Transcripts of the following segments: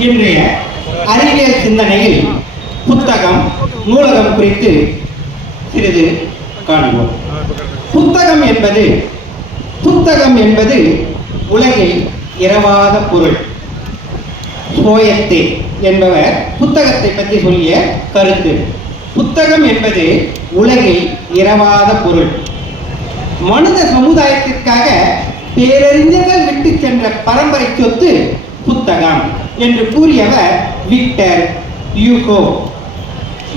இன்றைய அறிவியல் சிந்தனையில் புத்தகம் நூலகம் குறித்து சிறிது காண்போம். புத்தகம் என்பது உலகில் இரவாத பொருள். சோயத்தே என்பவர் புத்தகத்தை பற்றி சொல்லிய கருத்து. புத்தகம் என்பது உலகில் இரவாத பொருள். மனித சமுதாயத்திற்காக பேரறிஞர்கள் விட்டு சென்ற பரம்பரை சொத்து புத்தகம் என்று கூறியவர் விக்டர் யூகோ.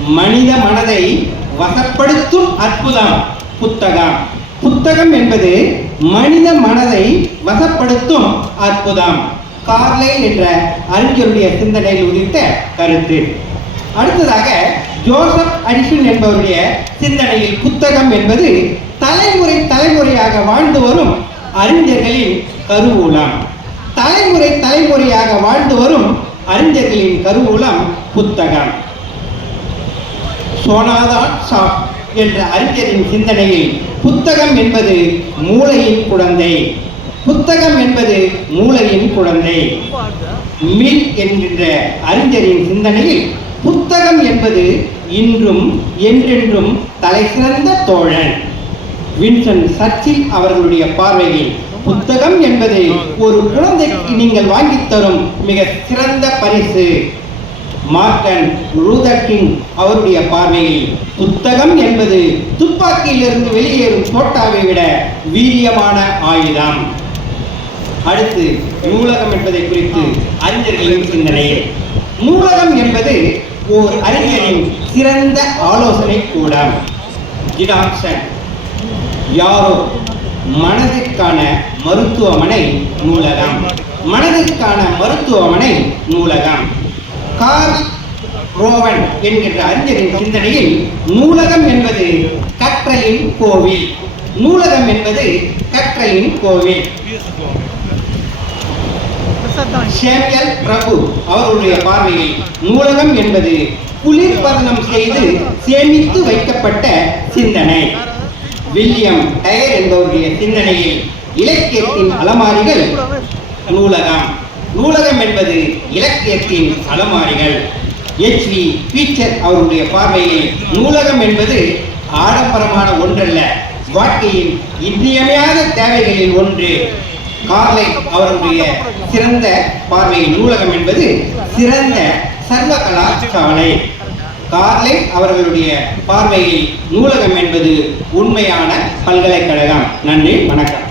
மனித மனதை வசப்படுத்தும் அற்புதம் புத்தகம். புத்தகம் என்பது மனித மனதை வசப்படுத்தும் அற்புதம். கார்லைல் என்ற அறிஞருடைய சிந்தனையில் உதித்த கருத்து. அடுத்ததாக ஜோசப் அடிசன் என்பவருடைய சிந்தனையில் புத்தகம் என்பது தலைமுறையாக வாழ்ந்து வரும் அறிஞர்களின் கருவூலம். தலைமுறையாக வாழ்ந்து வரும் அறிஞர்களின் கருவூலம் புத்தகம். சோனாதான் ஷாப் என்ற அறிஞரின் சிந்தனையில் புத்தகம் என்பது மூளையின் குழந்தை. மில் என்கின்ற அறிஞரின் சிந்தனையில் புத்தகம் என்பது இன்றும் என்றென்றும் தலை சிறந்த தோழன். வின்ஸ்டன் சர்ச்சில் அவர்களுடைய பார்வையில் புத்தகம் என்பது ஒரு குழந்தைக்கு நீங்கள் வாங்கித் தரும் மிக சிறந்த பரிசு. மார்ட்டின் லூதர் கிங் அவருடைய பார்வையில் புத்தகம் என்பது துப்பாக்கியிலிருந்து வெளியேறும் தோட்டாவை விட வீரியமான ஆயுதம். அடுத்து நூலகம் என்பதை குறித்து அறிஞர்களின் சிந்தனையே. நூலகம் என்பது ஓர் அறிஞரின் சிறந்த ஆலோசனை கூடம். யாரோ மனதிற்கான மருத்துவமனை நூலகம். கார்ல் ரோவன் என்கின்ற அறிஞரின் சிந்தனையில் நூலகம் என்பது கற்றலின் கோவில். சேமியல் பிரபு அவருடைய பார்வையில் நூலகம் என்பது குளிர்பதனம் செய்து சேமித்து வைக்கப்பட்ட சிந்தனை. வில்லியம் டயர் என்பவருடைய சிந்தனையில் இலக்கியத்தின் அலமாரிகள் நூலகம் என்பது இலக்கியத்தின் அலமாரிகள். H.V. பீச்சர் அவருடைய பார்வையில் நூலகம் என்பது ஆடம்பரமான ஒன்றல்ல, வாழ்க்கையின் இன்றியமையாத தேவைகளில் ஒன்று. கார்லைல் அவருடைய சிறந்த பார்வையில் நூலகம் என்பது சிறந்த சர்வகலா சாலை. கார்லைல் அவர்களுடைய பார்வையில் நூலகம் என்பது உண்மையான பல்கலைக்கழகம். நன்றி, வணக்கம்.